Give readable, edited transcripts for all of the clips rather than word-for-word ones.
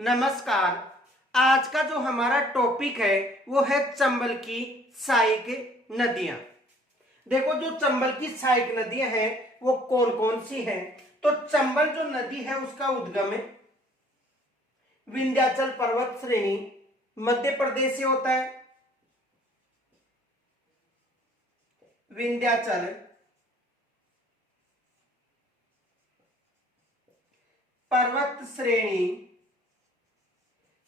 नमस्कार। आज का जो हमारा टॉपिक है वो है चंबल की सहायक नदियां। देखो, जो चंबल की सहायक नदियां हैं वो कौन कौन सी हैं। तो चंबल जो नदी है उसका उद्गम विंध्याचल पर्वत श्रेणी मध्य प्रदेश से होता है। विंध्याचल पर्वत श्रेणी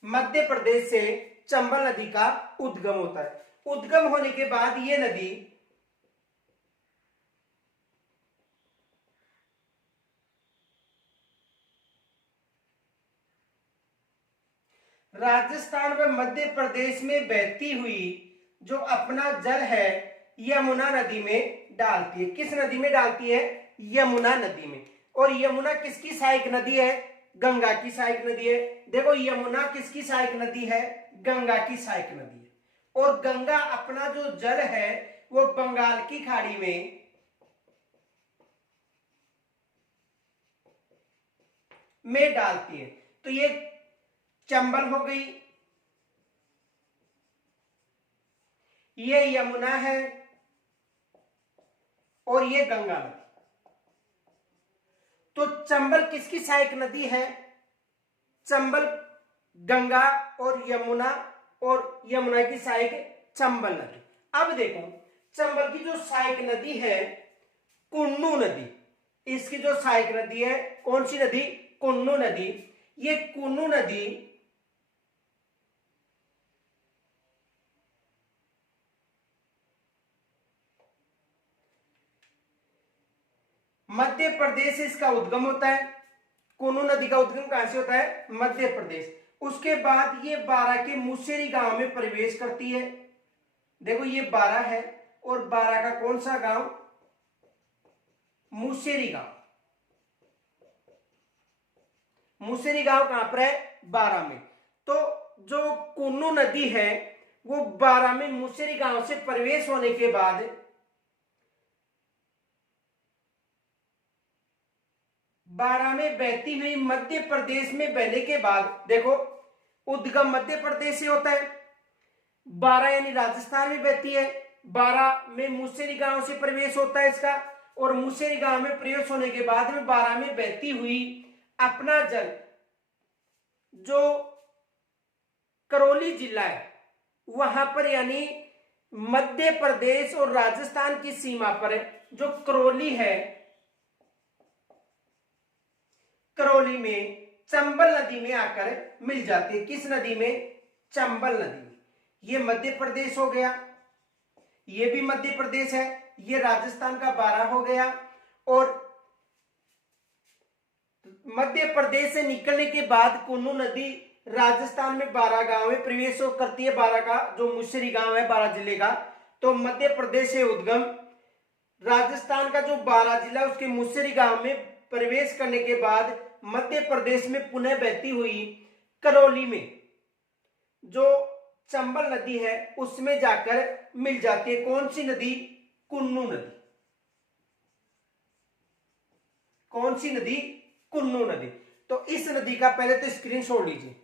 मध्य प्रदेश से चंबल नदी का उद्गम होता है। उद्गम होने के बाद ये नदी राजस्थान व मध्य प्रदेश में बहती हुई जो अपना जल है यमुना नदी में डालती है। किस नदी में डालती है? यमुना नदी में। और यमुना किसकी सहायक नदी है? गंगा की सहायक नदी है। देखो, यमुना किसकी सहायक नदी है? गंगा की सहायक नदी है। और गंगा अपना जो जल है वो बंगाल की खाड़ी में डालती है। तो ये चंबल हो गई, ये यमुना है और ये गंगा नदी। तो चंबल किसकी सहायक नदी है? चंबल गंगा और यमुना की सहायक चंबल नदी। अब देखो, चंबल की जो सहायक नदी है कुन्नू नदी, इसकी जो सहायक नदी है कौन सी नदी? कुन्नू नदी। ये कुन्नू नदी मध्य प्रदेश से इसका उद्गम होता है। कुन्नू नदी का उद्गम कहां से होता है? मध्य प्रदेश। उसके बाद ये बारा के मुसेरी गांव में प्रवेश करती है। देखो, ये बारा है और बारा का कौन सा गांव? मुसेरी गांव। मुसेरी गांव कहां पर है? बारा में। तो जो कुन्नू नदी है वो बारा में मुसेरी गांव से प्रवेश होने के बाद बारा में बहती हुई मध्य प्रदेश में बहने के बाद, देखो, उद्गम मध्य प्रदेश से होता है। बारा यानी राजस्थान में बहती है। बारा में मुसेरी गांव से प्रवेश होता है इसका। और मुसेरी गांव में प्रवेश होने के बाद में बारा में बहती हुई अपना जल जो करौली जिला है वहां पर, यानी मध्य प्रदेश और राजस्थान की सीमा पर जो करौली है, करौली में चंबल नदी में आकर मिल जाती है। किस नदी में? चंबल नदी में। ये मध्य प्रदेश हो गया, ये भी मध्य प्रदेश है, ये राजस्थान का बारा हो गया। और मध्य प्रदेश से निकलने के बाद कुन्नू नदी राजस्थान में बारा गांव में प्रवेश करती है। बारा का जो मुसेरी गांव है बारा जिले का, तो मध्य प्रदेश से उद्गम राजस्थान का जो बारा जिला उसके मुसेरी गांव में प्रवेश करने के बाद मध्य प्रदेश में पुनः बहती हुई करौली में जो चंबल नदी है उसमें जाकर मिल जाती है। कौन सी नदी? कुन्नू नदी। कौन सी नदी? कुन्नू नदी। तो इस नदी का पहले तो स्क्रीनशॉट लीजिए।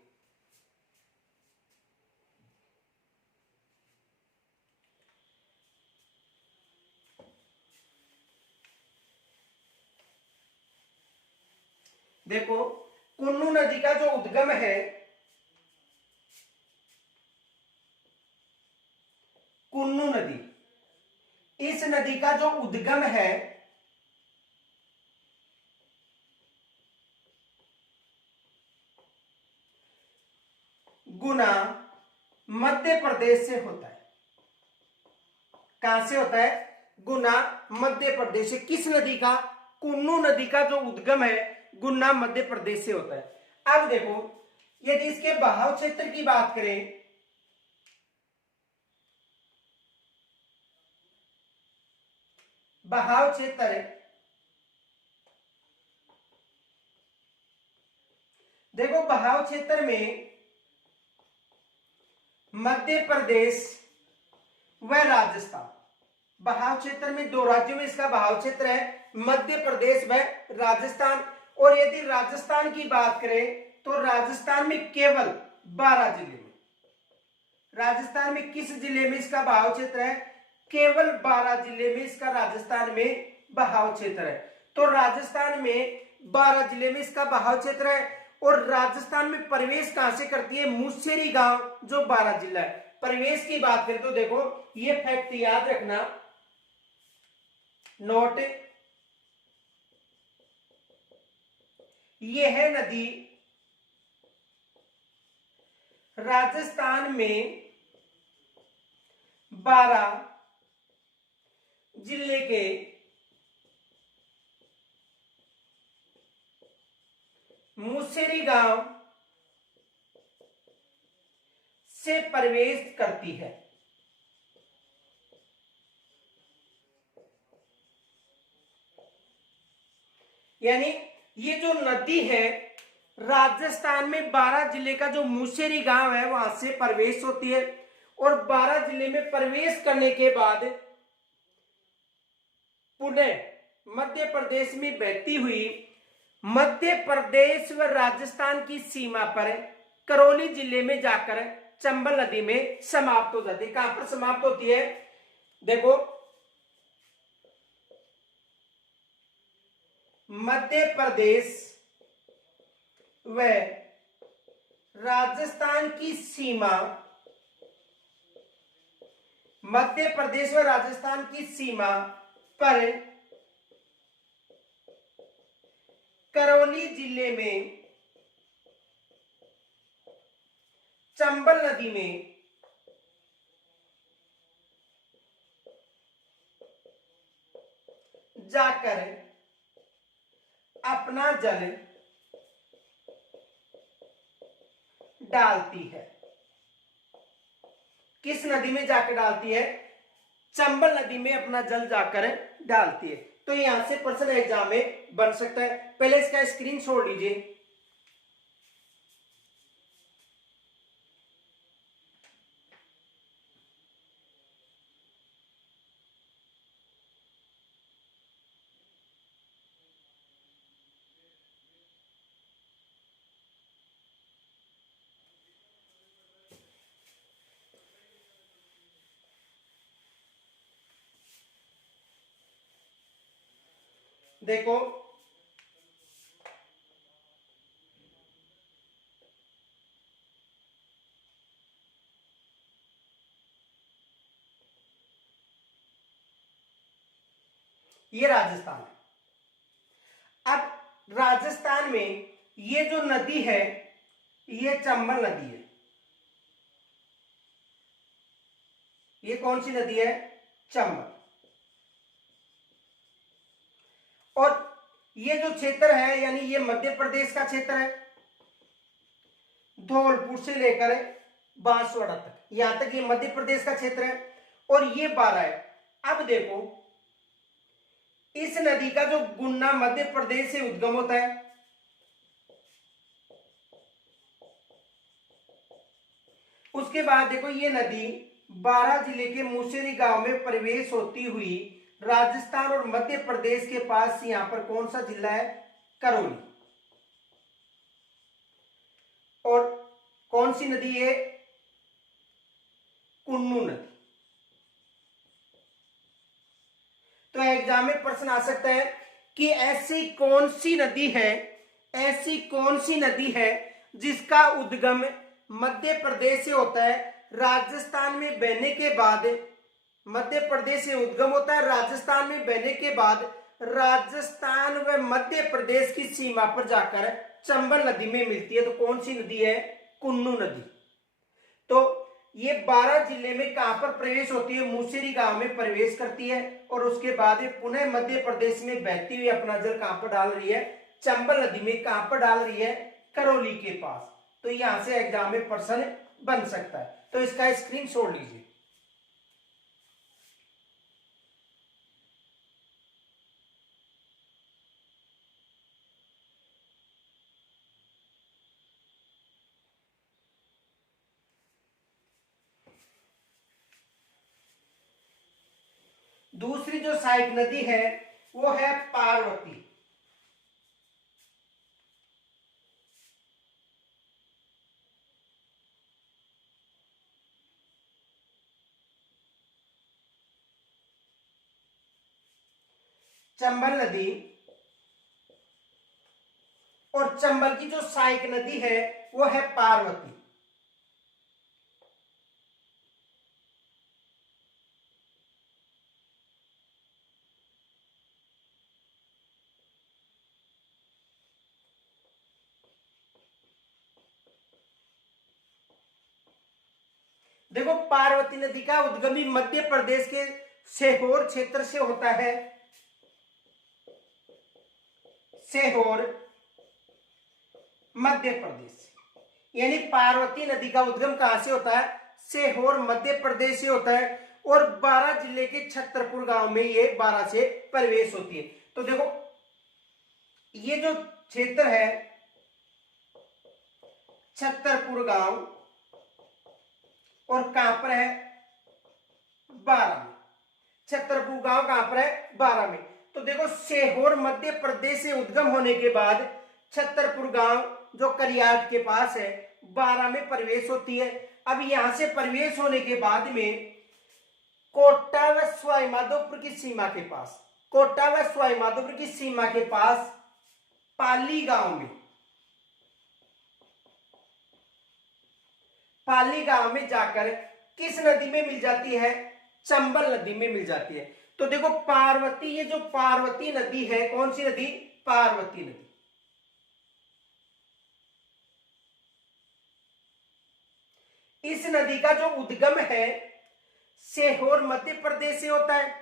देखो, कुन्नू नदी का जो उद्गम है कुन्नू नदी, इस नदी का जो उद्गम है गुना मध्य प्रदेश से होता है। कहां से होता है? गुना मध्य प्रदेश से। किस नदी का? कुन्नू नदी का जो उद्गम है गुना मध्य प्रदेश से होता है। अब देखो, यदि इसके बहाव क्षेत्र की बात करें, बहाव क्षेत्र, देखो बहाव क्षेत्र में मध्य प्रदेश व राजस्थान, बहाव क्षेत्र में दो राज्यों में इसका बहाव क्षेत्र है, मध्य प्रदेश व राजस्थान। और यदि राजस्थान की बात करें तो राजस्थान में केवल 12 जिले में, राजस्थान में किस जिले में इसका बहाव क्षेत्र है? केवल 12 जिले में इसका राजस्थान में बहाव क्षेत्र है। तो राजस्थान में 12 जिले में इसका बहाव क्षेत्र है। और राजस्थान में प्रवेश कहां से करती है? मुसेरी गांव जो 12 जिला है। प्रवेश की बात करें तो देखो ये फैक्ट याद रखना, नोट, ये है नदी राजस्थान में 12 जिले के मुसेरी गांव से प्रवेश करती है। यानी ये जो नदी है राजस्थान में 12 जिले का जो मुसेरी गांव है वहां से प्रवेश होती है। और 12 जिले में प्रवेश करने के बाद पुनः मध्य प्रदेश में बहती हुई मध्य प्रदेश व राजस्थान की सीमा पर करौली जिले में जाकर चंबल नदी में समाप्त हो जाती है। कहां पर समाप्त होती है? देखो मध्य प्रदेश व राजस्थान की सीमा, मध्य प्रदेश व राजस्थान की सीमा पर करौली जिले में चंबल नदी में जाकर अपना जल डालती है। किस नदी में जाकर डालती है? चंबल नदी में अपना जल जाकर डालती है। तो यहां से प्रश्न एग्जाम में बन सकता है। पहले इसका स्क्रीनशॉट लीजिए। देखो ये राजस्थान है। अब राजस्थान में ये जो नदी है ये चंबल नदी है। ये कौन सी नदी है? चंबल। और ये जो क्षेत्र है यानी ये मध्य प्रदेश का क्षेत्र है, धौलपुर से लेकर बांसवाड़ा तक, यहां तक ये मध्य प्रदेश का क्षेत्र है। और ये 12 है। अब देखो इस नदी का जो गुन्ना मध्य प्रदेश से उद्गम होता है, उसके बाद देखो ये नदी 12 जिले के मुसेरी गांव में प्रवेश होती हुई राजस्थान और मध्य प्रदेश के पास यहां पर कौन सा जिला है? करौली। और कौन सी नदी है? कुन्नू नदी। तो एग्जाम में प्रश्न आ सकता है कि ऐसी कौन सी नदी है, ऐसी कौन सी नदी है जिसका उद्गम मध्य प्रदेश से होता है, राजस्थान में बहने के बाद मध्य प्रदेश से उद्गम होता है, राजस्थान में बहने के बाद राजस्थान व मध्य प्रदेश की सीमा पर जाकर चंबल नदी में मिलती है। तो कौन सी नदी है? कुन्नू नदी। तो ये 12 जिले में कहां पर प्रवेश होती है? मुसेरी गांव में प्रवेश करती है। और उसके बाद पुनः मध्य प्रदेश में बहती हुई अपना जल कहां पर डाल रही है? चंबल नदी में। कहां पर डाल रही है? करौली के पास। तो यहां से एग्जाम में प्रश्न बन सकता है। तो इसका स्क्रीनशॉट लीजिए। दूसरी जो सहायक नदी है वो है पार्वती। चंबल नदी, और चंबल की जो सहायक नदी है वो है पार्वती। देखो, पार्वती नदी का उद्गम मध्य प्रदेश के सीहोर क्षेत्र से होता है। सीहोर मध्य प्रदेश, यानी पार्वती नदी का उद्गम कहां से होता है? सीहोर मध्य प्रदेश से होता है, और बारां जिले के छतरपुर गांव में ये बारां से प्रवेश होती है। तो देखो, ये जो क्षेत्र है छतरपुर गांव, और कहां पर है? बारां में। छतरपुर गांव कहां पर है? बारां में। तो देखो, सीहोर मध्य प्रदेश से उद्गम होने के बाद छतरपुर गांव जो करियाट के पास है, बारां में प्रवेश होती है। अब यहां से प्रवेश होने के बाद में कोटा व सवाई माधोपुर की सीमा के पास, कोटा व सवाई माधोपुर की सीमा के पास पाली गांव में, पाली गांव में जाकर किस नदी में मिल जाती है? चंबल नदी में मिल जाती है। तो देखो, पार्वती, ये जो पार्वती नदी है, कौन सी नदी? पार्वती नदी। इस नदी का जो उद्गम है सीहोर मध्य प्रदेश से होता है।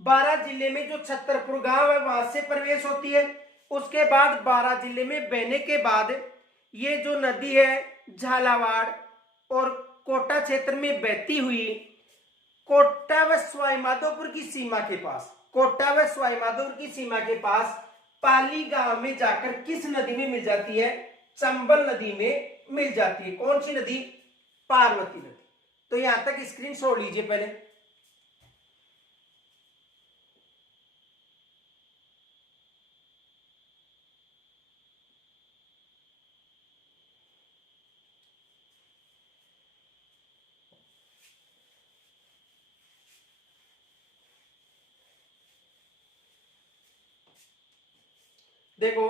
बारां जिले में जो छतरपुर गांव है वहां से प्रवेश होती है। उसके बाद बारां जिले में बहने के बाद ये जो नदी है झालावाड़ और कोटा क्षेत्र में बहती हुई कोटा व सवाई माधोपुर की सीमा के पास, कोटा व सवाई माधोपुर की सीमा के पास पाली गांव में जाकर किस नदी में मिल जाती है? चंबल नदी में मिल जाती है। कौन सी नदी? पार्वती नदी। तो यहां तक स्क्रीन छोड़ लीजिए पहले। देखो,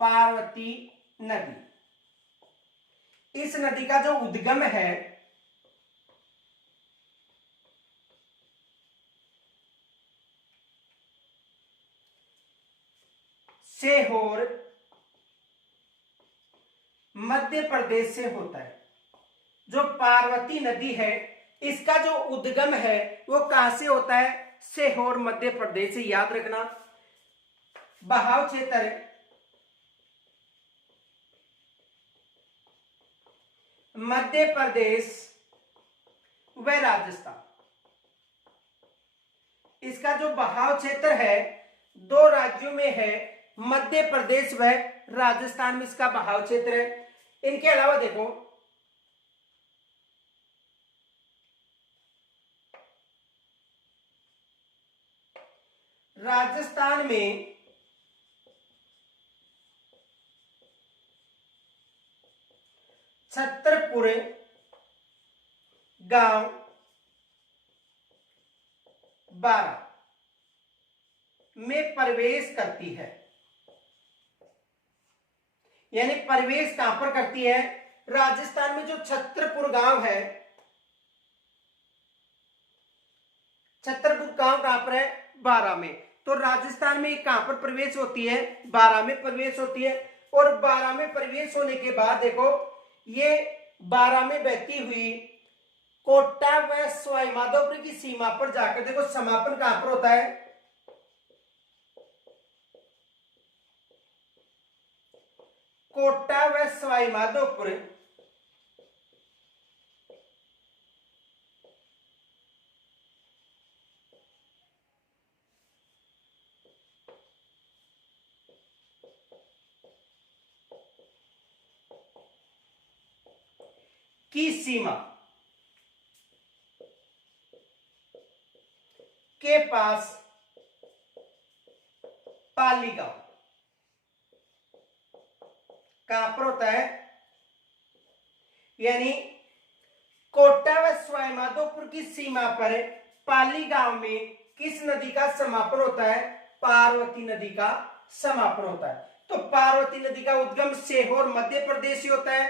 पार्वती नदी, इस नदी का जो उद्गम है सीहोर मध्य प्रदेश से होता है। जो पार्वती नदी है इसका जो उद्गम है वो कहां से होता है? सीहोर मध्य प्रदेश से। याद रखना, बहाव क्षेत्र मध्य प्रदेश व राजस्थान, इसका जो बहाव क्षेत्र है दो राज्यों में है, मध्य प्रदेश व राजस्थान में इसका बहाव क्षेत्र है। इनके अलावा देखो, राजस्थान में छतरपुर गांव बारां में प्रवेश करती है। यानी प्रवेश कहां पर करती है? राजस्थान में जो छतरपुर गांव है, छतरपुर गांव कहां पर है? बारां में। तो राजस्थान में कहां पर प्रवेश होती है? बारां में प्रवेश होती है। और बारां में प्रवेश होने के बाद देखो, ये बारां में बहती हुई कोटा व सवाई माधोपुर की सीमा पर जाकर देखो समापन कहां पर होता है? कोटा व सवाई माधोपुर की सीमा के पास पाली गांव कहां पर होता है? यानी कोटा व सवाईमाधोपुर की सीमा पर पाली गांव में किस नदी का समापन होता है? पार्वती नदी का समापन होता है। तो पार्वती नदी का उद्गम सीहोर मध्य प्रदेश से होता है।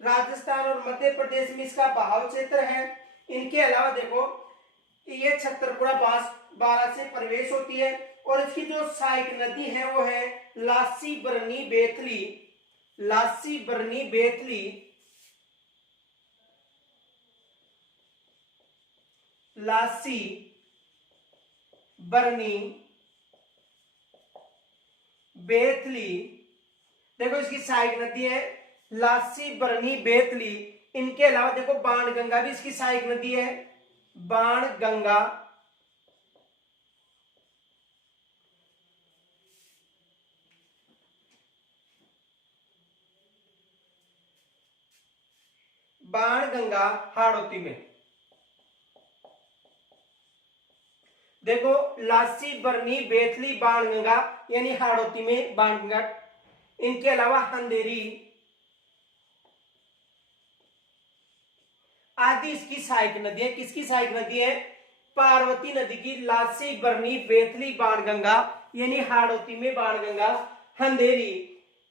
राजस्थान और मध्य प्रदेश में इसका बहाव क्षेत्र है। इनके अलावा देखो ये छतरपुरा बारा से प्रवेश होती है और इसकी जो सहायक नदी है वो है लासी बरनी बेतली। लासी बरनी बेतली, लासी बरनी बेतली, देखो इसकी सहायक नदी है लासी बरनी बेतली। इनके अलावा देखो बाण गंगा भी इसकी सहायक नदी है, बाण गंगा। बाण गंगा हाड़ौती में, देखो लासी बरनी बेतली बाण गंगा यानी हाड़ौती में बाण गंगा। इनके अलावा अंधेरी आदि इसकी सहायक नदी है। किसकी सहायक नदी है? पार्वती नदी की। लासी बरनी बेतली बाण गंगा यानी हाड़ौती में बाण गंगा, अंधेरी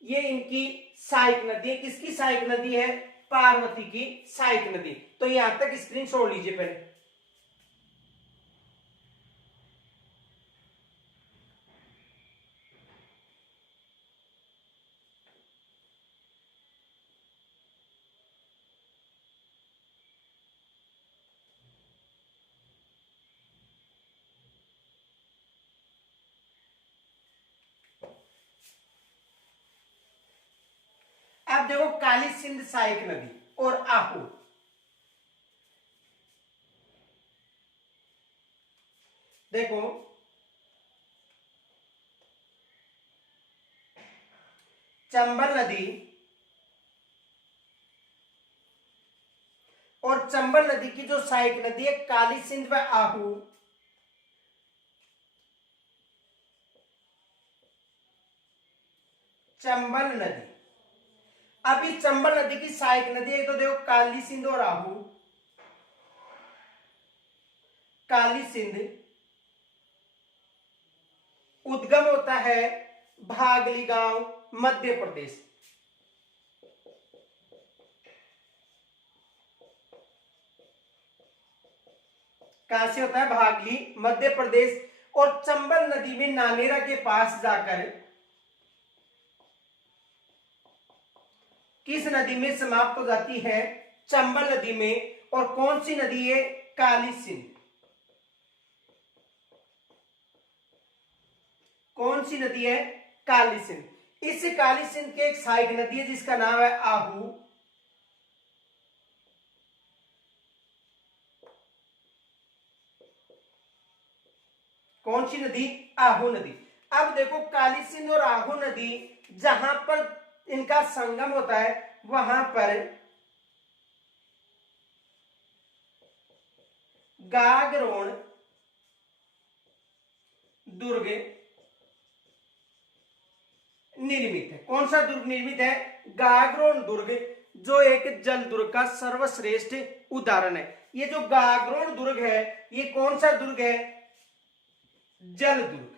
ये इनकी सहायक नदी है। किसकी सहायक नदी है? पार्वती की सहायक नदी। तो यहां तक स्क्रीन छोड़ लीजिए पहले। अब देखो काली सिंध सहायक नदी और आहू, देखो चंबल नदी और चंबल नदी की जो सहायक नदी है काली सिंध व आहू, चंबल नदी। अब इस चंबल नदी की सहायक नदी है तो देखो काली सिंध और आहू, काली सिंध उद्गम होता है भागली गांव मध्य प्रदेश। कहां से होता है? भागली मध्य प्रदेश। और चंबल नदी में नानेरा के पास जाकर किस नदी में समाप्त हो जाती है? चंबल नदी में। और कौन सी नदी है? काली सिंध। कौन सी नदी है? काली सिंध। इस काली सिंध के एक सहायक नदी है जिसका नाम है आहू। कौन सी नदी? आहू नदी। अब देखो काली सिंध और आहू नदी जहां पर इनका संगम होता है वहां पर गागरोन दुर्ग निर्मित है। कौन सा दुर्ग निर्मित है? गागरोन दुर्ग, जो एक जल दुर्ग का सर्वश्रेष्ठ उदाहरण है। ये जो गागरोन दुर्ग है ये कौन सा दुर्ग है? जल दुर्ग,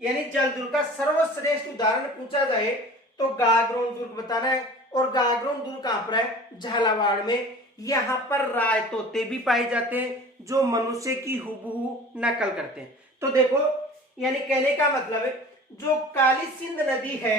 यानी जल दुर्ग का सर्वश्रेष्ठ उदाहरण पूछा जाए तो गागरोन दुर्ग बताना है। और गागरोन दुर्ग कहां पर है? झालावाड़ में। यहां पर राय तोते भी पाए जाते हैं जो मनुष्य की हुबहू नकल करते हैं। तो देखो यानी कहने का मतलब है जो काली सिंध नदी है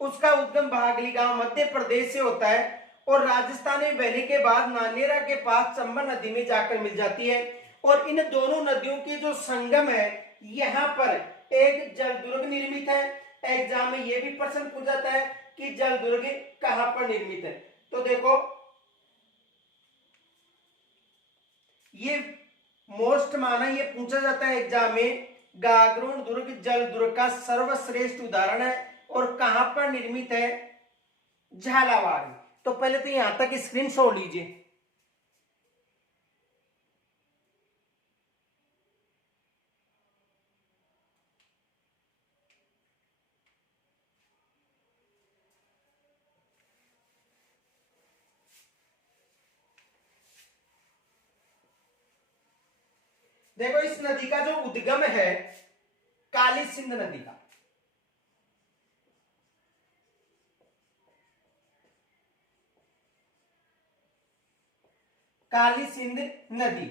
उसका उद्गम भागली गांव मध्य प्रदेश से होता है और राजस्थान में बहने के बाद नानेरा के पास चंबल नदी में जाकर मिल जाती है। और इन दोनों नदियों के जो संगम है यहाँ पर एक जल दुर्ग निर्मित है। एग्जाम में यह भी प्रश्न पूछा जाता है कि जल दुर्ग कहां पर निर्मित है। तो देखो ये मोस्ट माना ये पूछा जाता है एग्जाम में, गागरोन दुर्ग जल दुर्ग का सर्वश्रेष्ठ उदाहरण है और कहां पर निर्मित है? झालावाड़। तो पहले तो यहां तक स्क्रीन छोड़ लीजिए। देखो इस नदी का जो उद्गम है काली सिंध नदी का, काली सिंध नदी,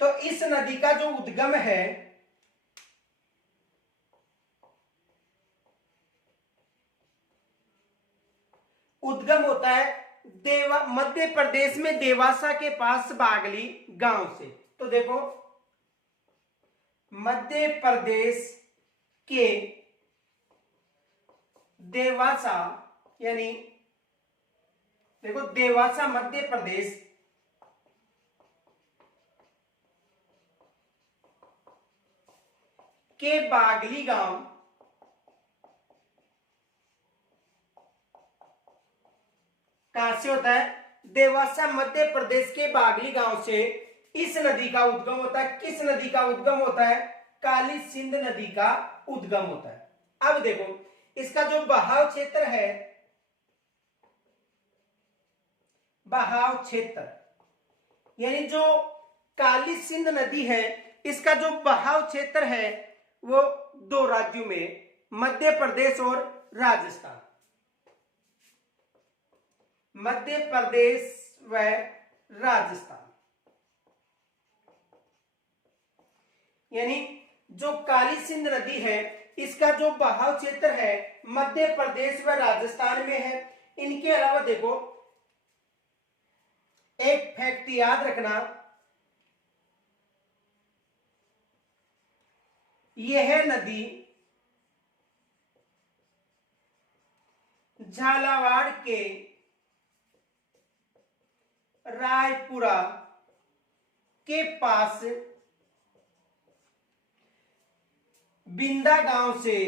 तो इस नदी का जो उद्गम है उद्गम होता है मध्य प्रदेश में देवासा के पास बागली गांव से। तो देखो मध्य प्रदेश के देवासा, यानी देखो देवासा मध्य प्रदेश के बागली गांव, कहां से होता है? देवासा मध्य प्रदेश के बागली गांव से इस नदी का उद्गम होता है। किस नदी का उद्गम होता है? काली सिंध नदी का उद्गम होता है। अब देखो इसका जो बहाव क्षेत्र है, बहाव क्षेत्र यानी जो काली सिंध नदी है इसका जो बहाव क्षेत्र है वो दो राज्यों में, मध्य प्रदेश और राजस्थान, मध्य प्रदेश व राजस्थान, यानी जो काली सिंध नदी है इसका जो बहाव क्षेत्र है मध्य प्रदेश व राजस्थान में है। इनके अलावा देखो एक फैक्ट याद रखना, यह नदी झालावाड़ के रायपुरा के पास बिंदा गांव से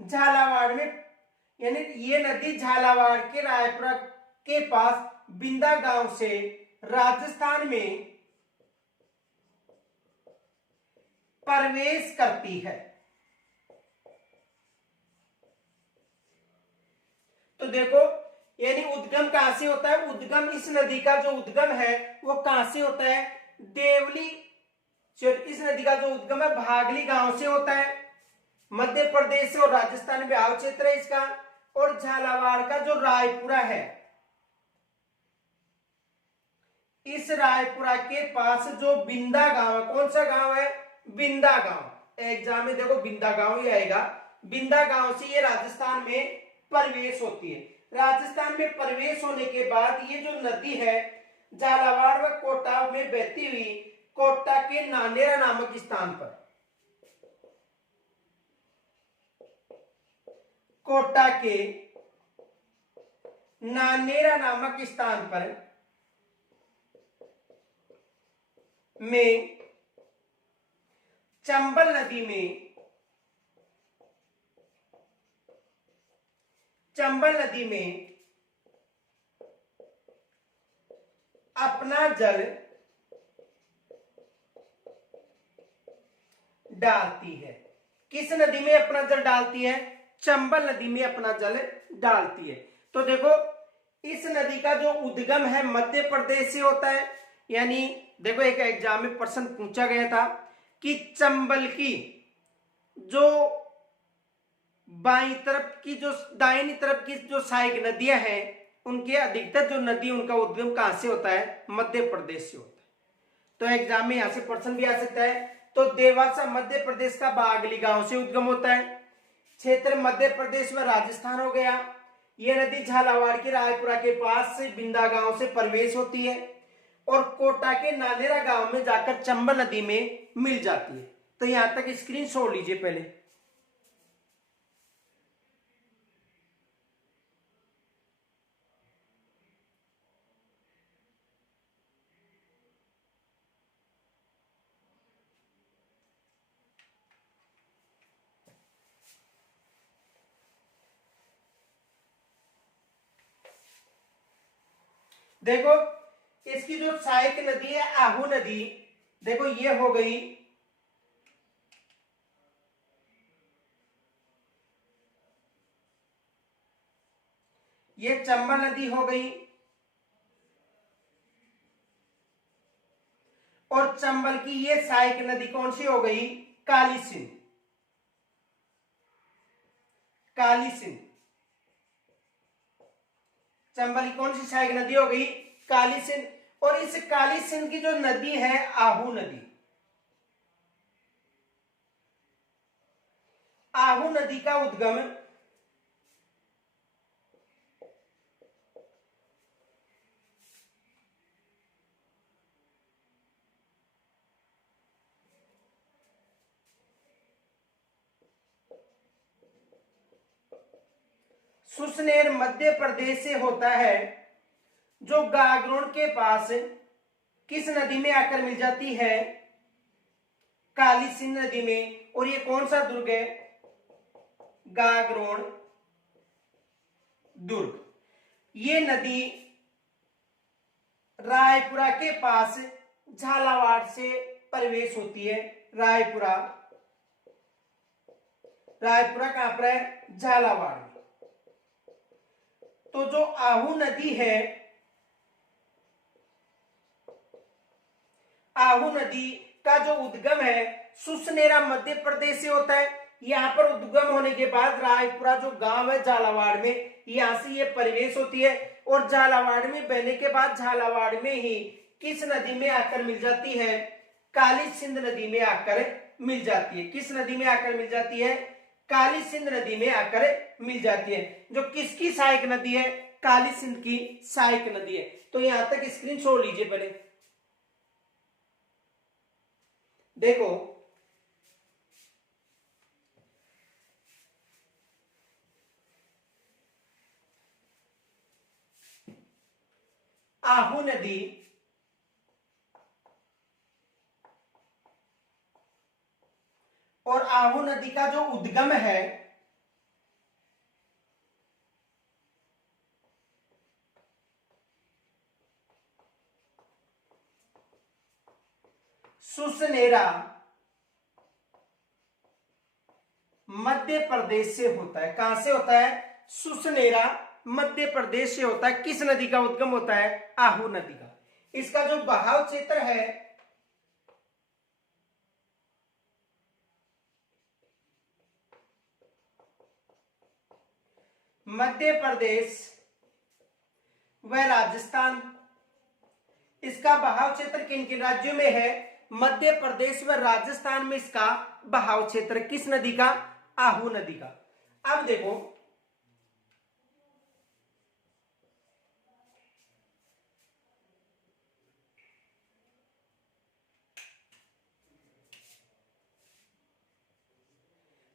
झालावाड़ में, यानी ये नदी झालावाड़ के रायपुरा के पास बिंदा गांव से राजस्थान में प्रवेश करती है। तो देखो यानी उद्गम कहां से होता है? उद्गम इस नदी का जो उद्गम है वो कहां से होता है? देवली, इस नदी का जो उद्गम है भागली गांव से होता है, मध्य प्रदेश से और राजस्थान में बहाव क्षेत्र है इसका। और झालावाड़ का जो रायपुरा है, इस रायपुरा के पास जो बिंदा गांव है, कौन सा गांव है? बिंदा गांव। एग्जाम में देखो बिंदा गांव ही आएगा। बिंदा गांव से ये राजस्थान में प्रवेश होती है। राजस्थान में प्रवेश होने के बाद ये जो नदी है झालावाड़ व कोटा में बहती हुई कोटा के नानेरा नामक स्थान पर, कोटा के नानेरा नामक स्थान पर में चंबल नदी में, चंबल नदी में अपना जल डालती है। किस नदी में अपना जल डालती है? चंबल नदी में अपना जल डालती है। तो देखो इस नदी का जो उद्गम है मध्य प्रदेश से होता है, यानी देखो एक एग्जाम में प्रश्न पूछा गया था कि चंबल की जो बाईं तरफ की, जो दाहिनी तरफ की जो सहायक नदियां हैं उनके अधिकतर जो नदी उनका उद्गम कहां से होता है? मध्य प्रदेश से होता है। तो एग्जाम में यहां से प्रश्न भी आ सकता है। तो देवासा मध्य प्रदेश का बागली गांव से उद्गम होता है। क्षेत्र मध्य प्रदेश में राजस्थान हो गया। यह नदी झालावाड़ के रायपुरा के पास से बिंदा गांव से प्रवेश होती है और कोटा के नानेरा गांव में जाकर चंबल नदी में मिल जाती है। तो यहां तक स्क्रीनशॉट लीजिए पहले। देखो इसकी जो सहायक नदी है आहू नदी, देखो ये हो गई ये चंबल नदी हो गई, और चंबल की ये सहायक नदी कौन सी हो गई? काली सिंध। काली सिंध, चंबल की कौन सी सहायक नदी हो गई? काली सिंध। और इस काली सिंध की जो नदी है आहू नदी, आहू नदी का उद्गम सुसनेर मध्य प्रदेश से होता है, जो गागरोन के पास किस नदी में आकर मिल जाती है? काली सिंध नदी में। और ये कौन सा दुर्ग है? गागरोन दुर्ग। ये नदी रायपुरा के पास झालावाड़ से प्रवेश होती है। रायपुरा, रायपुरा कहां पर है? झालावाड़ में। तो जो आहू नदी है, आहू नदी का जो उद्गम है सुसनेरा मध्य प्रदेश से होता है। यहां पर उद्गम होने के बाद रायपुरा जो गांव है झालावाड़ में, यहां से ये प्रवेश होती है, और झालावाड़ में बहने के बाद झालावाड़ में ही किस नदी में आकर मिल जाती है? काली सिंध नदी में आकर मिल जाती है। किस नदी में आकर मिल जाती है? काली सिंध नदी में आकर मिल जाती है, जो किसकी सहायक नदी है? काली सिंध की सहायक नदी है। तो यहां तक स्क्रीन छोड़ लीजिए पहले। देखो, आहू नदी और आहू नदी का जो उद्गम है सुसनेरा मध्य प्रदेश से होता है। कहां से होता है? सुसनेरा मध्य प्रदेश से होता है। किस नदी का उद्गम होता है? आहू नदी का। इसका जो बहाव क्षेत्र है मध्य प्रदेश व राजस्थान, इसका बहाव क्षेत्र किन किन राज्यों में है? मध्य प्रदेश व राजस्थान में इसका बहाव क्षेत्र किस नदी का? आहू नदी का। अब देखो,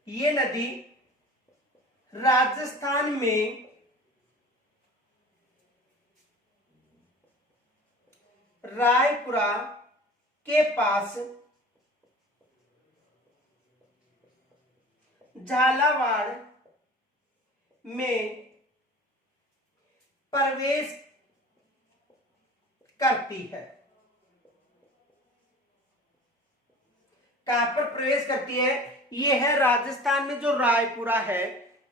ये नदी राजस्थान में रायपुरा के पास झालावाड़ में प्रवेश करती है। कहां पर प्रवेश करती है? यह है राजस्थान में जो रायपुरा है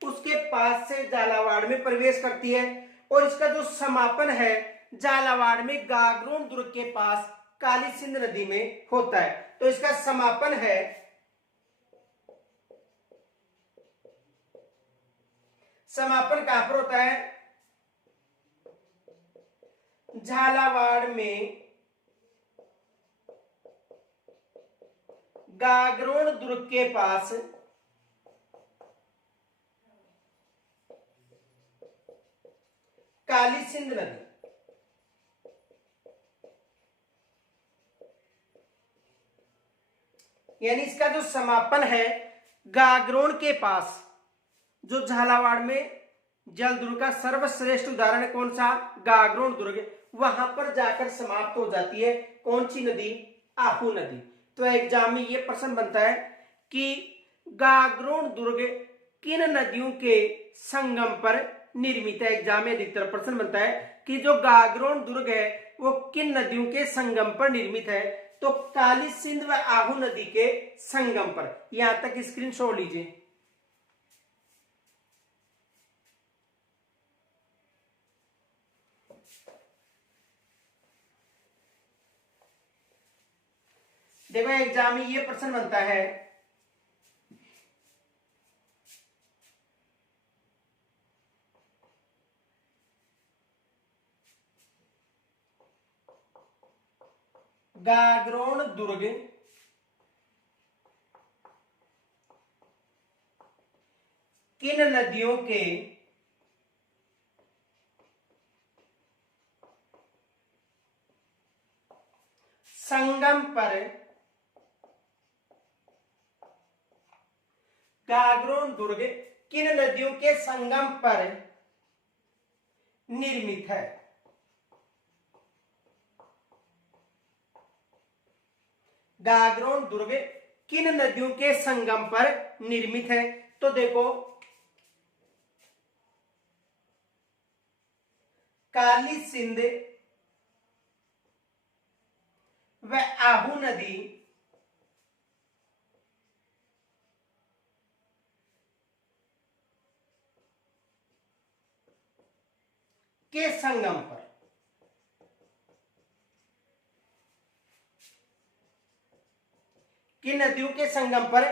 उसके पास से झालावाड़ में प्रवेश करती है, और इसका जो समापन है झालावाड़ में गागरोन दुर्ग के पास काली सिंध नदी में होता है। तो इसका समापन है समापन कहां पर होता है? झालावाड़ में गागरोन दुर्ग के पास काली सिंध नदी। यानी इसका जो समापन है गागरोन के पास, जो झालावाड़ में जल दुर्ग का सर्वश्रेष्ठ उदाहरण कौन सा? गागरोन दुर्ग। वहां पर जाकर समाप्त हो जाती है कौन सी नदी? आहू नदी। तो एग्जाम में ये प्रश्न बनता है कि गागरोन दुर्ग किन नदियों के संगम पर निर्मित है? एग्जाम में अधिकतर प्रश्न बनता है कि जो गागरोन दुर्ग है वो किन नदियों के संगम पर निर्मित है? तो काली सिंध व आहू नदी के संगम पर। यहां तक स्क्रीन छोड़ लीजिए। देखो एग्जाम में ये प्रश्न बनता है, गागरोन दुर्ग किन नदियों के संगम पर, गागरोन दुर्ग किन नदियों के संगम पर निर्मित है। गागरोन दुर्ग किन नदियों के संगम पर निर्मित है। तो देखो काली सिंध व आहू नदी के संगम पर, किन नदियों के संगम पर,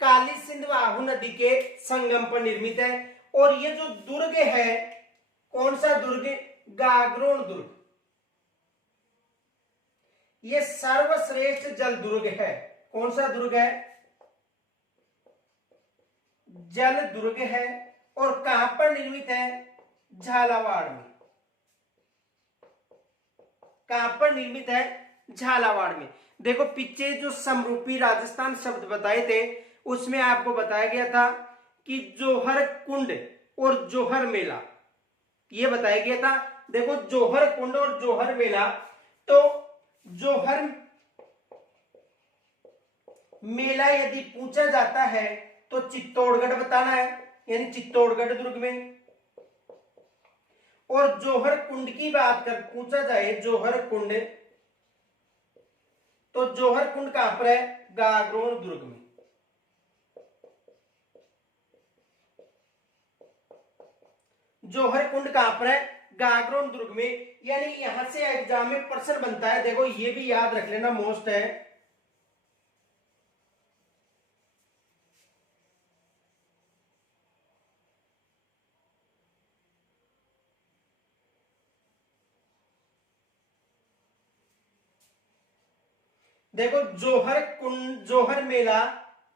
काली सिंध व आहू नदी के संगम पर निर्मित है। और ये जो दुर्ग है, कौन सा दुर्ग, गागरोन दुर्ग, ये सर्वश्रेष्ठ जल दुर्ग है। कौन सा दुर्ग है, जल दुर्ग है। और कहां पर निर्मित है, झालावाड़ में। कहां पर निर्मित है, झालावाड़ में। देखो पीछे जो समरूपी राजस्थान शब्द बताए थे उसमें आपको बताया गया था कि जोहर कुंड और जोहर मेला, ये बताया गया था। देखो जोहर कुंड और जोहर मेला, तो जोहर मेला यदि पूछा जाता है तो चित्तौड़गढ़ बताना है, यानी चित्तौड़गढ़ दुर्ग में। और जोहर कुंड की बात कर पूछा जाए, जोहर कुंड, तो जोहर कुंड कहां पर है, गागरोन दुर्ग में। जोहर कुंड कहां पर है, गागरोन दुर्ग में। यानी यहां से एग्जाम में प्रश्न बनता है, देखो ये भी याद रख लेना, मोस्ट है। देखो जोहर कुंड, जोहर मेला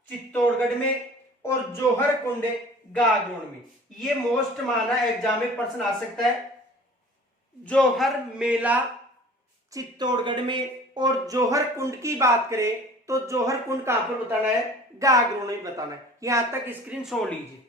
चित्तौड़गढ़ में और जोहर कुंड गागरोन में, ये मोस्ट माना एग्जाम में प्रश्न आ सकता है। जोहर मेला चित्तौड़गढ़ में और जोहर कुंड की बात करें तो जोहर कुंड कहां पर बताना है, गागरोन में बताना है। यहां तक स्क्रीन शॉट लीजिए।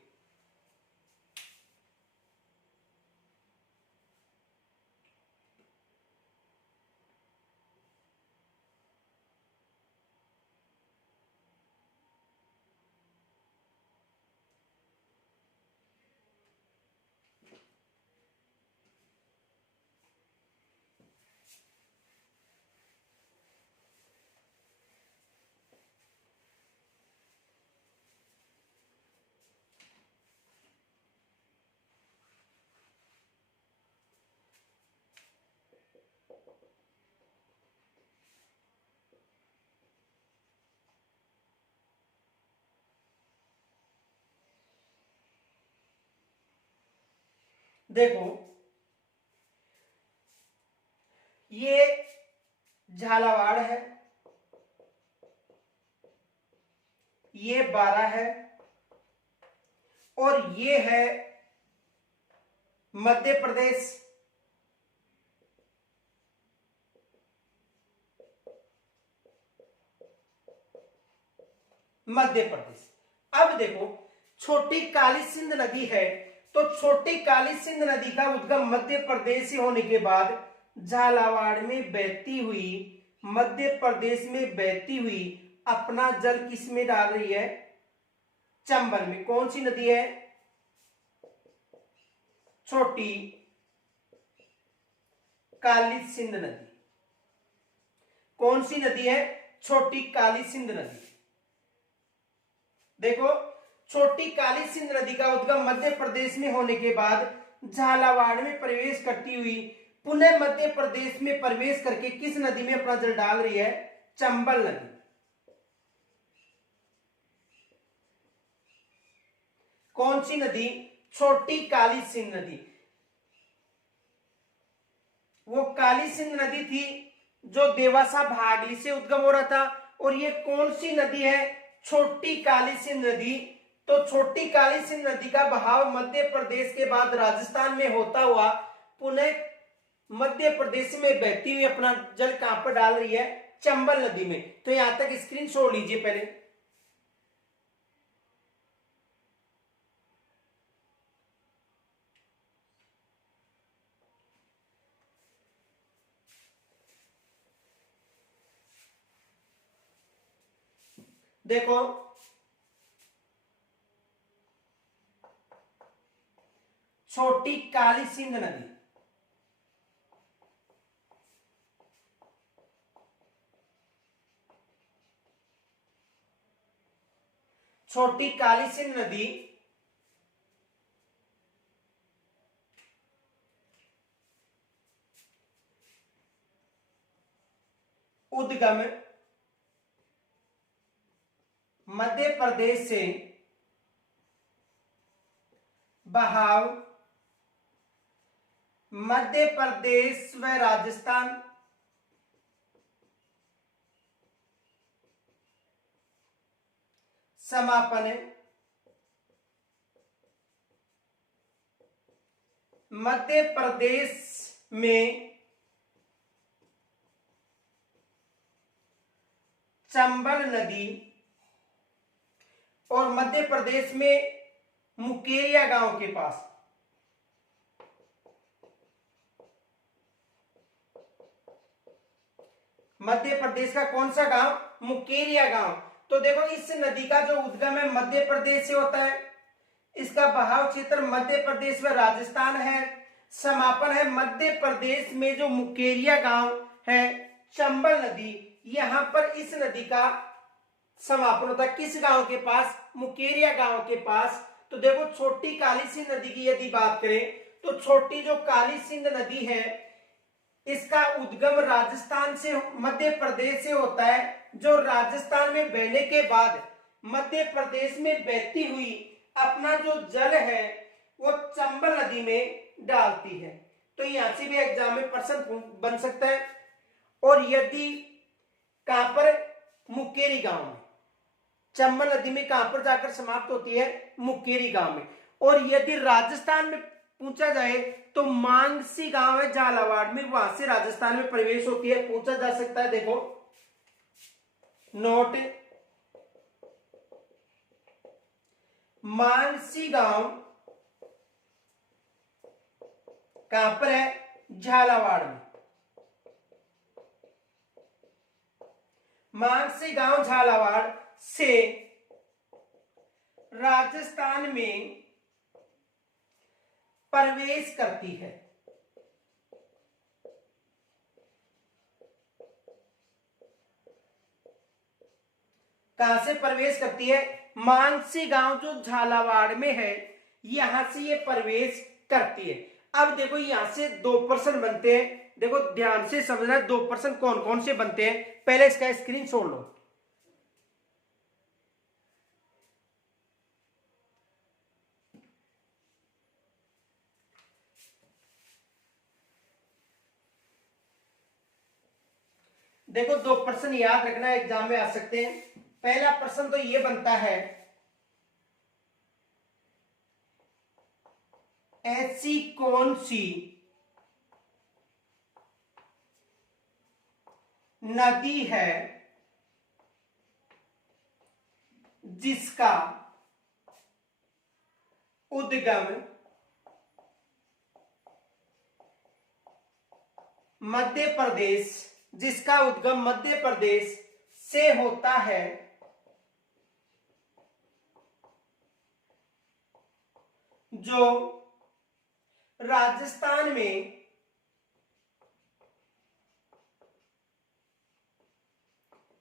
देखो ये झालावाड़ है, ये बारा है, और ये है मध्य प्रदेश। मध्य प्रदेश। अब देखो छोटी काली सिंध नदी है, तो छोटी काली सिंध नदी का उद्गम मध्य प्रदेश से होने के बाद झालावाड़ में बहती हुई, मध्य प्रदेश में बहती हुई अपना जल किस में डाल रही है, चंबल में। कौन सी नदी है, छोटी काली सिंध नदी। कौन सी नदी है, छोटी काली सिंध नदी। देखो छोटी काली सिंध नदी का उद्गम मध्य प्रदेश में होने के बाद झालावाड़ में प्रवेश करती हुई पुनः मध्य प्रदेश में प्रवेश करके किस नदी में अपना जल डाल रही है? चंबल नदी। कौन सी नदी? छोटी काली सिंध नदी। वो काली सिंध नदी थी जो देवासा भागली से उद्गम हो रहा था। और ये कौन सी नदी है? छोटी काली सिंध नदी। तो छोटी काली सिंध नदी का बहाव मध्य प्रदेश के बाद राजस्थान में होता हुआ पुनः मध्य प्रदेश में बहती हुई अपना जल कहां पर डाल रही है? चंबल नदी में। तो यहां तक स्क्रीनशॉट लीजिए पहले। देखो छोटी काली सिंध नदी, छोटी काली सिंध नदी उद्गम मध्य प्रदेश से, बहाव मध्य प्रदेश व राजस्थान, समापन मध्य प्रदेश में चंबल नदी और मध्य प्रदेश में मुकेरिया गांव के पास। मध्य प्रदेश का कौन सा गांव? मुकेरिया गांव। तो देखो इस नदी का जो उद्गम है मध्य प्रदेश से होता है, इसका बहाव क्षेत्र मध्य प्रदेश व राजस्थान है, समापन है मध्य प्रदेश में जो मुकेरिया गांव है, चंबल नदी, यहां पर इस नदी का समापन होता है। किस गांव के पास? मुकेरिया गांव के पास। तो देखो छोटी काली सिंध नदी की यदि बात करें तो छोटी जो काली सिंध नदी है इसका उद्गम राजस्थान से, मध्य प्रदेश से होता है, जो राजस्थान में बहने के बाद मध्य प्रदेश में बहती हुई अपना जो जल है वो चंबल नदी में डालती है। तो यहां से भी एग्जाम में प्रश्न बन सकता है। और यदि कहां पर? मुकेरी गांव में। चंबल नदी में कहां पर जाकर समाप्त होती है? मुकेरी गांव में। और यदि राजस्थान में पूछा जाए तो मानसी गांव है झालावाड़ में, वहां से राजस्थान में प्रवेश होती है। पूछा जा सकता है, देखो नोट, मानसी गांव कहां पर है? झालावाड़ में। मानसी गांव झालावाड़ से राजस्थान में प्रवेश करती है। कहां से प्रवेश करती है? मानसी गांव जो झालावाड़ में है यहां से ये प्रवेश करती है। अब देखो यहां से 2% बनते हैं। देखो ध्यान से समझना 2% कौन कौन से बनते हैं, पहले इसका स्क्रीनशॉट लो। देखो 2% याद रखना, एग्जाम में आ सकते हैं। पहला प्रश्न तो ये बनता है, ऐसी कौन सी नदी है जिसका उद्गम मध्य प्रदेश, जिसका उद्गम मध्य प्रदेश से होता है, जो राजस्थान में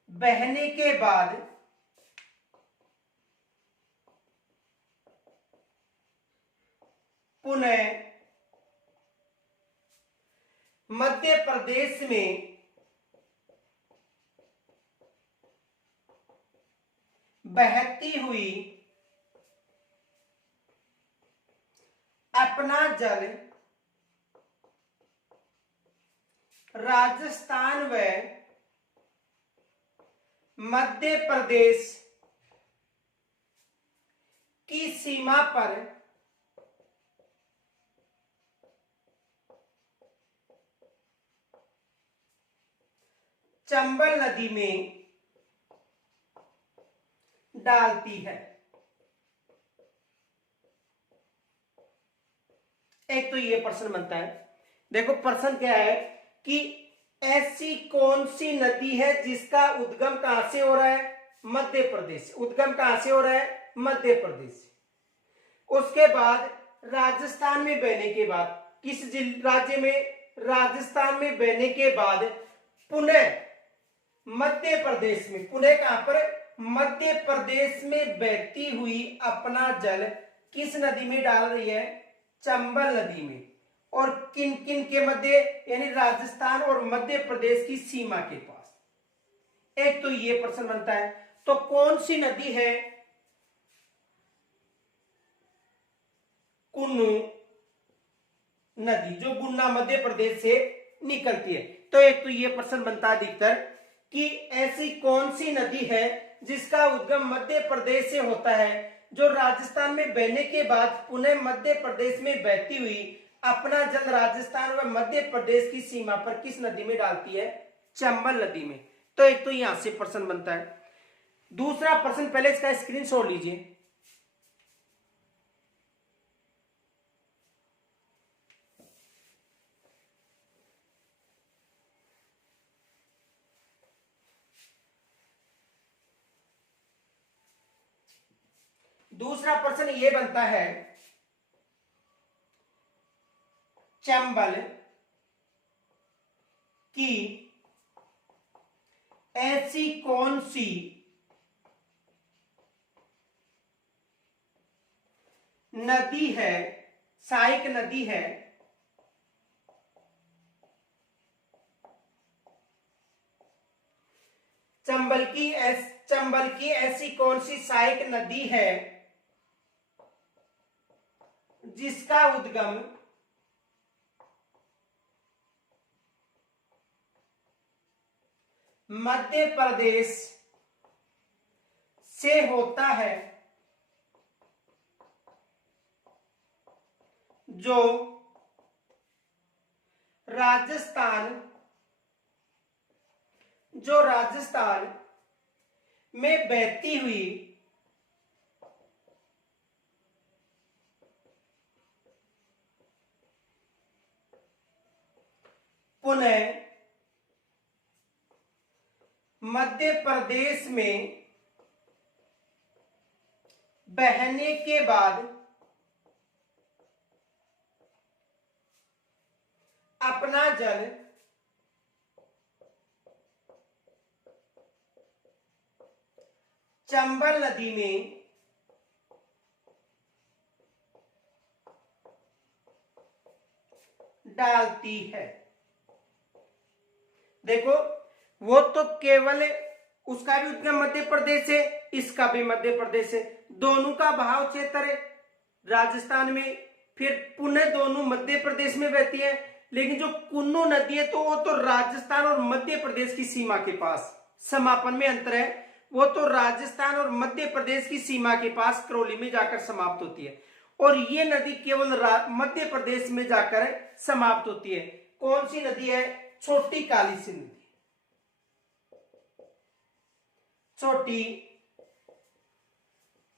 बहने के बाद पुनः मध्य प्रदेश में बहती हुई अपना जल राजस्थान व मध्य प्रदेश की सीमा पर चंबल नदी में डालती है। एक तो ये प्रश्न बनता है। देखो प्रश्न क्या है कि ऐसी कौन सी नदी है जिसका उद्गम कहां से हो रहा है? मध्य प्रदेश। उद्गम कहां से हो रहा है? मध्य प्रदेश। उसके बाद राजस्थान में बहने के बाद किस राज्य में? राजस्थान में बहने के बाद पुनः मध्य प्रदेश में, पुनः कहां पर? मध्य प्रदेश में बहती हुई अपना जल किस नदी में डाल रही है? चंबल नदी में। और किन किन के मध्य? यानी राजस्थान और मध्य प्रदेश की सीमा के पास। एक तो ये प्रश्न बनता है। तो कौन सी नदी है? कुन्नू नदी, जो गुन्ना मध्य प्रदेश से निकलती है। तो एक तो ये प्रश्न बनता है अधिकतर कि ऐसी कौन सी नदी है जिसका उद्गम मध्य प्रदेश से होता है, जो राजस्थान में बहने के बाद पुनः मध्य प्रदेश में बहती हुई अपना जल राजस्थान व मध्य प्रदेश की सीमा पर किस नदी में डालती है? चंबल नदी में। तो एक तो यहां से प्रश्न बनता है। दूसरा प्रश्न, पहले इसका स्क्रीनशॉट लीजिए। दूसरा प्रश्न यह बनता है, चंबल की ऐसी कौन सी नदी है, सहायक नदी है, चंबल की ऐसी कौन सी सहायक नदी है जिसका उद्गम मध्य प्रदेश से होता है, जो राजस्थान में बहती हुई पुनः मध्य प्रदेश में बहने के बाद अपना जल चंबल नदी में डालती है। देखो, वो तो केवल उसका भी उद्गम मध्य प्रदेश है, इसका भी मध्य प्रदेश है, दोनों का भाव क्षेत्र राजस्थान में, फिर पुनः दोनों मध्य प्रदेश में बहती है। लेकिन जो कुन्नू नदी है तो वो तो राजस्थान और मध्य प्रदेश की सीमा के पास, समापन में अंतर है, वो तो राजस्थान और मध्य प्रदेश की सीमा के पास करौली में जाकर समाप्त होती है, और ये नदी केवल मध्य प्रदेश में जाकर समाप्त होती है। कौन सी नदी है? छोटी काली सिंध नदी। छोटी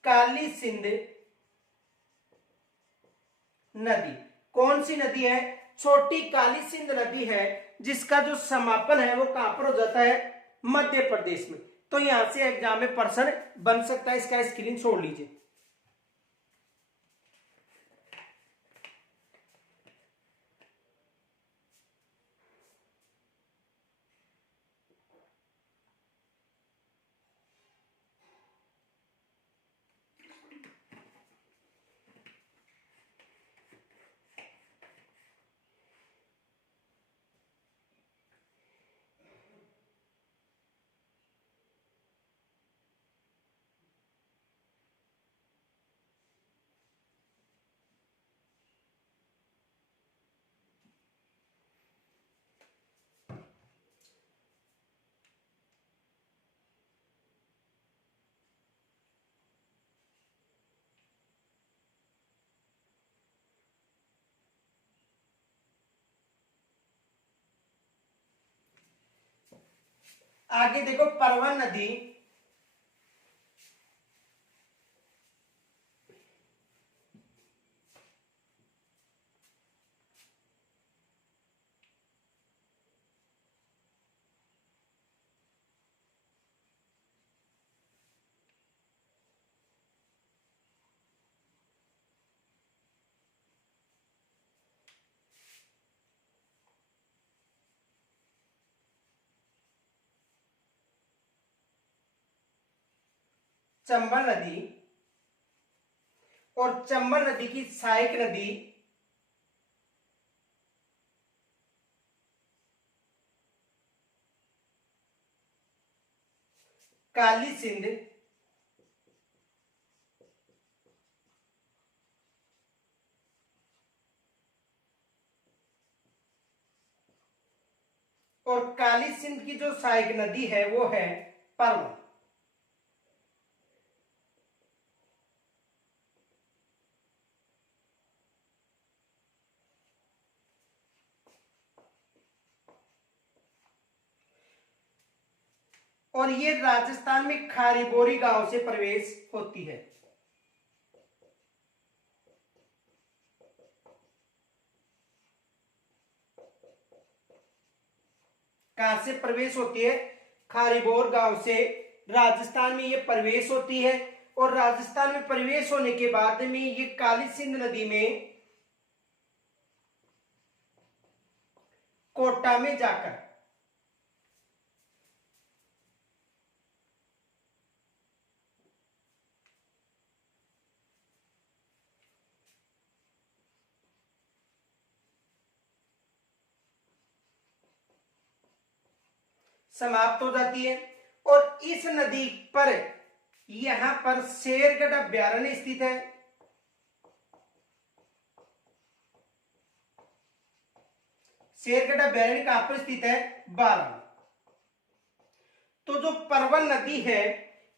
काली सिंध नदी कौन सी नदी है? छोटी काली सिंध नदी है, जिसका जो समापन है वो कहां पर हो जाता है? मध्य प्रदेश में। तो यहां से एग्जाम में प्रश्न बन सकता है, इसका स्क्रीन छोड़ लीजिए। आगे देखो परवन नदी, चंबल नदी और चंबल नदी की सहायक नदी काली सिंध और काली सिंध की जो सहायक नदी है वो है परवन। और ये राजस्थान में खारीबोरी गांव से प्रवेश होती है। कहां से प्रवेश होती है? खारीबोर गांव से राजस्थान में ये प्रवेश होती है। और राजस्थान में प्रवेश होने के बाद में ये काली सिंध नदी में कोटा में जाकर समाप्त हो जाती है। और इस नदी पर यहां पर शेरगढ़ अभ्यारण्य स्थित है। शेरगढ़ अभ्यारण्य कहां पर स्थित है? बारां। तो जो परवन नदी है,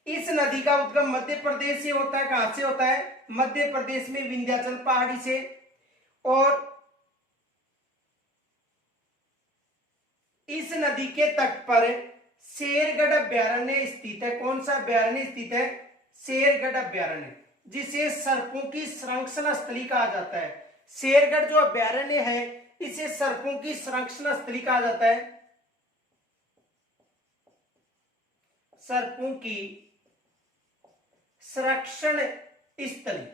इस नदी का उद्गम मध्य प्रदेश से होता है। कहां से होता है? मध्य प्रदेश में विंध्याचल पहाड़ी से। और इस नदी के तट पर शेरगढ़ अभ्यारण्य स्थित है। कौन सा अभ्यारण्य स्थित है? शेरगढ़ अभ्यारण्य, जिसे सर्पों की संरक्षण स्थली कहा जाता है। शेरगढ़ जो अभ्यारण्य है इसे सर्पों की संरक्षण स्थली कहा जाता है। सर्पों की संरक्षण स्थली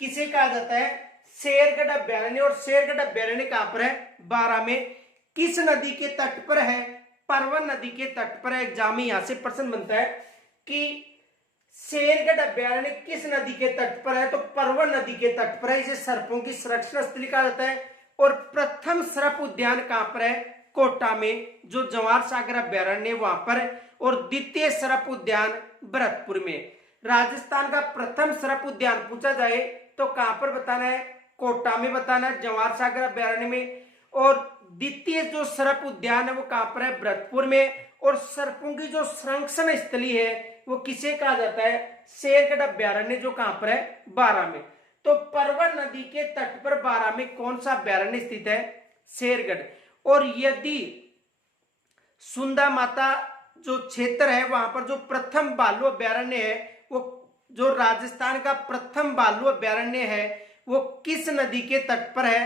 किसे कहा जाता है? शेरगढ़ अभ्यारण्य। और शेरगढ़ अभ्यारण्य कहां पर है? बारां में। किस नदी के तट पर है? परवन नदी के तट पर है। एग्जाम में यहां से प्रश्न बनता है कि शेरगढ़ अभ्यारण्य किस नदी के तट पर है? तो परवन नदी के तट पर है। इसे सर्पों की संरक्षण स्थली कहा जाता है। और प्रथम सर्प उद्यान कहां पर है? कोटा में, जो जवाहर सागर अभ्यारण्य वहां पर। और द्वितीय सर्प उद्यान भरतपुर में। राजस्थान का प्रथम सर्प उद्यान पूछा जाए तो कहां पर बताना है? कोटा में बताना है, जवाहर सागर अभ्यारण्य में। और द्वितीय जो सर्प उद्यान है वो कहां पर है? भरतपुर में। और सर्पों की जो संरक्षण स्थली है वो किसे कहा जाता है? शेरगढ़ अभ्यारण्य, जो कहां पर है? बारां में। तो परवन नदी के तट पर बारां में कौन सा अभ्यारण्य स्थित है? शेरगढ़। और यदि सुंदा माता जो क्षेत्र है वहां पर जो प्रथम भालू अभ्यारण्य है, वो जो राजस्थान का प्रथम भालू अभ्यारण्य है वो किस नदी के तट पर है?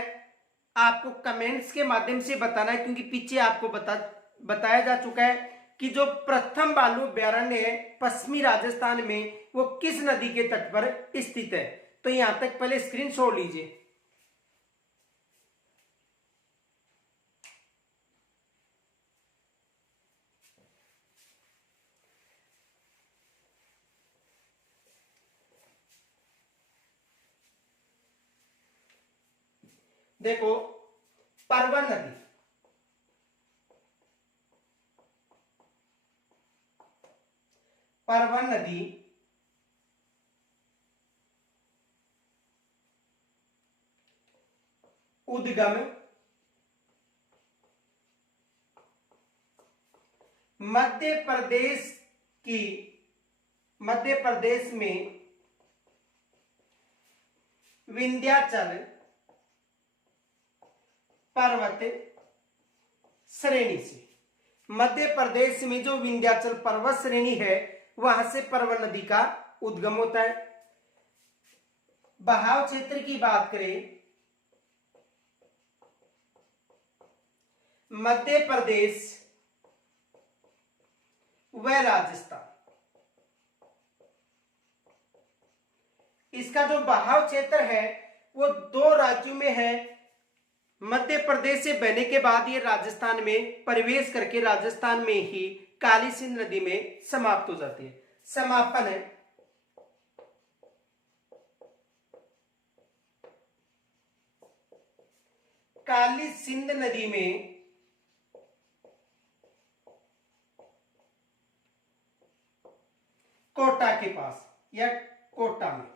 आपको कमेंट्स के माध्यम से बताना है, क्योंकि पीछे आपको बताया जा चुका है कि जो प्रथम भालू अभ्यारण्य है पश्चिमी राजस्थान में वो किस नदी के तट पर स्थित है। तो यहां तक पहले स्क्रीनशॉट लीजिए। देखो परवन नदी, परवन नदी उद्गम मध्य प्रदेश की, मध्य प्रदेश में विंध्याचल पर्वत श्रेणी से। मध्य प्रदेश में जो विंध्याचल पर्वत श्रेणी है वहां से परवन नदी का उद्गम होता है। बहाव क्षेत्र की बात करें, मध्य प्रदेश व राजस्थान, इसका जो बहाव क्षेत्र है वो दो राज्यों में है। मध्य प्रदेश से बहने के बाद ये राजस्थान में प्रवेश करके राजस्थान में ही काली सिंध नदी में समाप्त हो जाती है। समापन है काली सिंध नदी में कोटा के पास या कोटा में,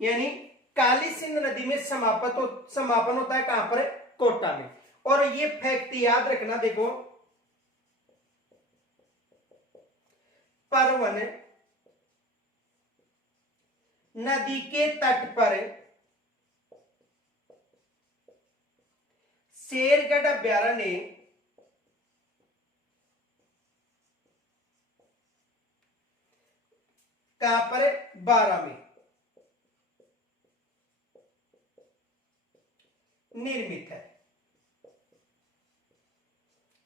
यानी काली सिंध नदी में समापन होता है कहां पर? कोटा में। और ये फैक्ट याद रखना, देखो परवन नदी के तट पर शेरगढ़ अभ्यारण्य कहां पर? 12 में निर्मित है।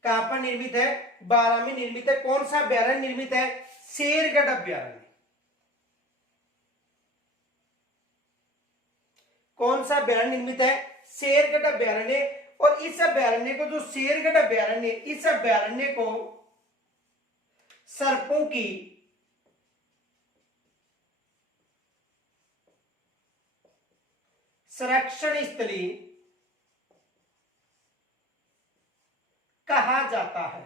कहां पर निर्मित है? 12 में निर्मित है। कौन सा अभ्यारण्य निर्मित है? शेरगढ़ अभ्यारण्य। कौन सा अभ्यारण्य निर्मित है? शेरगढ़ अभ्यारण्य। और इस अभ्यारण्य को, जो शेरगढ़ अभ्यारण्य, इस अभ्यारण्य को सर्पों की संरक्षण स्थली कहा जाता है।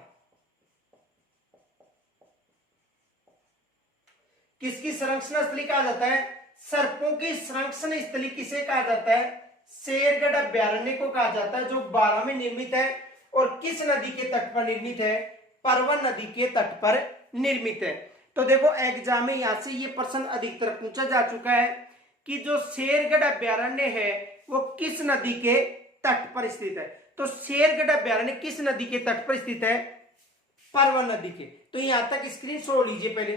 किसकी संरक्षण स्थली कहा जाता है? सर्पों की संरक्षण स्थली किसे कहा जाता है? शेरगढ़ अभ्यारण्य को कहा जाता है, जो 12 में निर्मित है। और किस नदी के तट पर निर्मित है? परवन नदी के तट पर निर्मित है। तो देखो एग्जाम में यहां से ये प्रश्न अधिकतर पूछा जा चुका है कि जो शेरगढ़ अभ्यारण्य है वो किस नदी के तट पर स्थित है। तो शेरगढ़ अभ्यारण्य किस नदी के तट पर स्थित है? परवन नदी के। तो यहां तक स्क्रीनशॉट लीजिए पहले।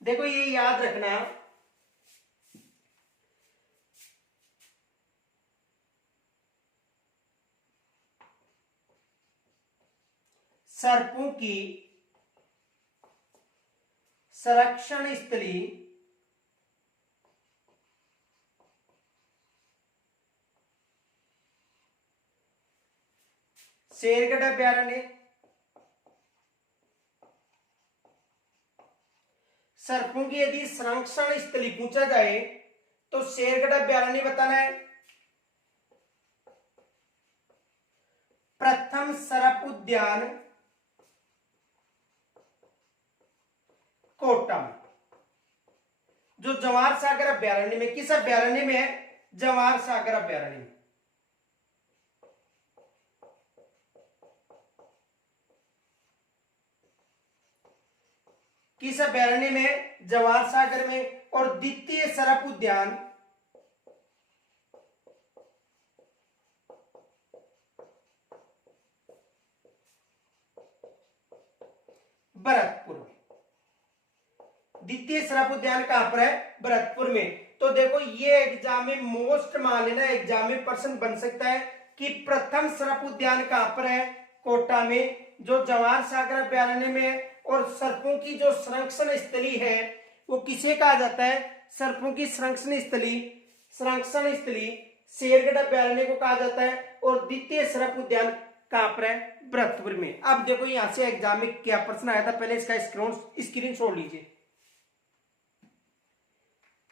देखो ये याद रखना, सर्पों की संरक्षण स्थली शेरगढ़ अभ्यारण्य। सर्पों की यदि संरक्षण स्थली पूछा जाए तो शेरगढ़ अभ्यारण्य बताना है। प्रथम सर्प उद्यान कोटा में, जो जवाहर सागर अभ्यारण्य में, किस अभ्यारण्य में है? जवाहर सागर अभ्यारण्य में। किस अभ्यारण्य में? जवाहर सागर में। और द्वितीय सर्प उद्यान भरतपुर में। द्वितीय सर्प उद्यान कहां पर है? भरतपुर में। तो देखो ये एग्जाम में मोस्ट मान लेना, एग्जाम में प्रश्न बन सकता है कि प्रथम सर्प उद्यान कहां पर है? कोटा में, जो जवाहर सागर अभ्यारण्य में है। और सर्पों की जो संरक्षण स्थली है वो किसे कहा जाता है? सर्पों की संरक्षण स्थली शेरगढ़ अभ्यारण्य को कहा जाता है। और द्वितीय सर्प उद्यान कहां पर है? भरतपुर में। अब देखो यहां से एग्जाम में क्या प्रश्न आया था, पहले इसका स्क्रीनशॉट लीजिए।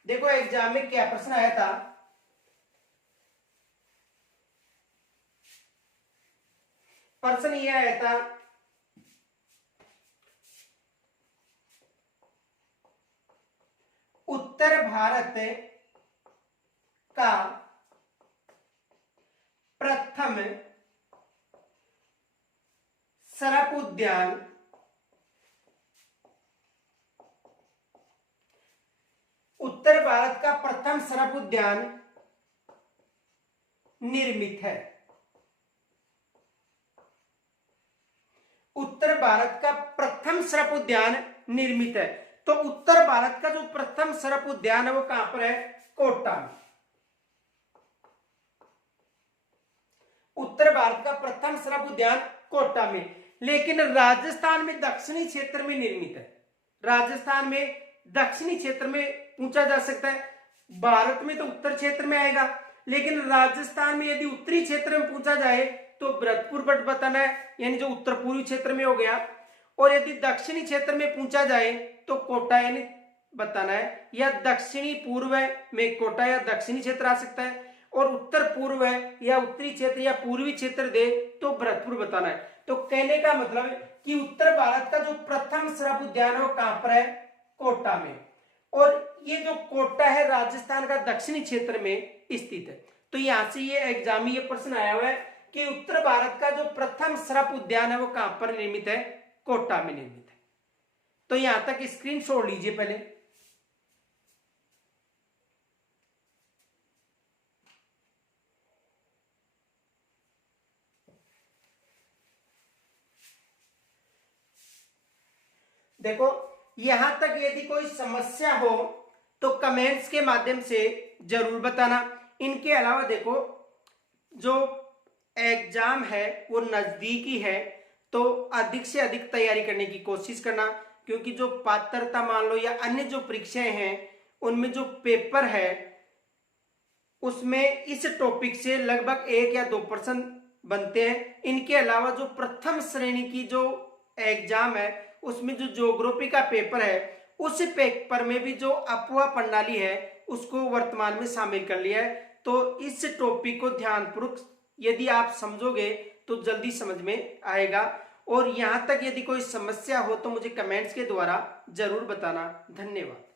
देखो एग्जाम में क्या प्रश्न आया था। प्रश्न ये आया था, उत्तर भारत का प्रथम सरप उद्यान उत्तर भारत का प्रथम सरप उद्यान निर्मित है। उत्तर भारत का प्रथम सरप उद्यान निर्मित है। तो उत्तर भारत का जो प्रथम सरप उद्यान है वो कहां पर है? कोटा में। उत्तर भारत का प्रथम सरप उद्यान कोटा में, लेकिन राजस्थान में दक्षिणी क्षेत्र में निर्मित है। राजस्थान में दक्षिणी क्षेत्र में पूछा जा सकता है। भारत में तो उत्तर क्षेत्र में आएगा, लेकिन राजस्थान में यदि उत्तरी क्षेत्र में पूछा जाए तो भरतपुर बट बताना है, यानी जो उत्तर पूर्वी क्षेत्र में हो गया। और यदि दक्षिणी क्षेत्र में पूछा जाए तो कोटा यानी बताना है, या दक्षिणी पूर्व में कोटा या दक्षिणी क्षेत्र आ सकता है, और उत्तर पूर्व है या उत्तरी क्षेत्र या पूर्वी क्षेत्र दे तो भरतपुर बताना है। तो कहने का मतलब है कि उत्तर भारत का जो प्रथम सरप उद्यान है वो कहां पर है? कोटा में। और ये जो कोटा है राजस्थान का दक्षिणी क्षेत्र में स्थित है। तो यहां से ये एग्जाम में ये प्रश्न आया हुआ है कि उत्तर भारत का जो प्रथम सरप उद्यान है वो कहां पर निर्मित है? कोटा में निर्मित है। तो यहां तक स्क्रीनशॉट लीजिए पहले। देखो यहां तक यदि कोई समस्या हो तो कमेंट्स के माध्यम से जरूर बताना। इनके अलावा देखो जो एग्जाम है वो नजदीकी है, तो अधिक से अधिक तैयारी करने की कोशिश करना, क्योंकि जो पात्रता मान लो या अन्य जो परीक्षाएं हैं उनमें जो पेपर है उसमें इस टॉपिक से लगभग 1 या 2% बनते हैं। इनके अलावा जो प्रथम श्रेणी की जो एग्जाम है उसमें जो ज्योग्राफी का पेपर है उस पेपर में भी जो अफवाह प्रणाली है उसको वर्तमान में शामिल कर लिया है। तो इस टॉपिक को ध्यानपूर्वक यदि आप समझोगे तो जल्दी समझ में आएगा। और यहां तक यदि कोई समस्या हो तो मुझे कमेंट्स के द्वारा जरूर बताना। धन्यवाद।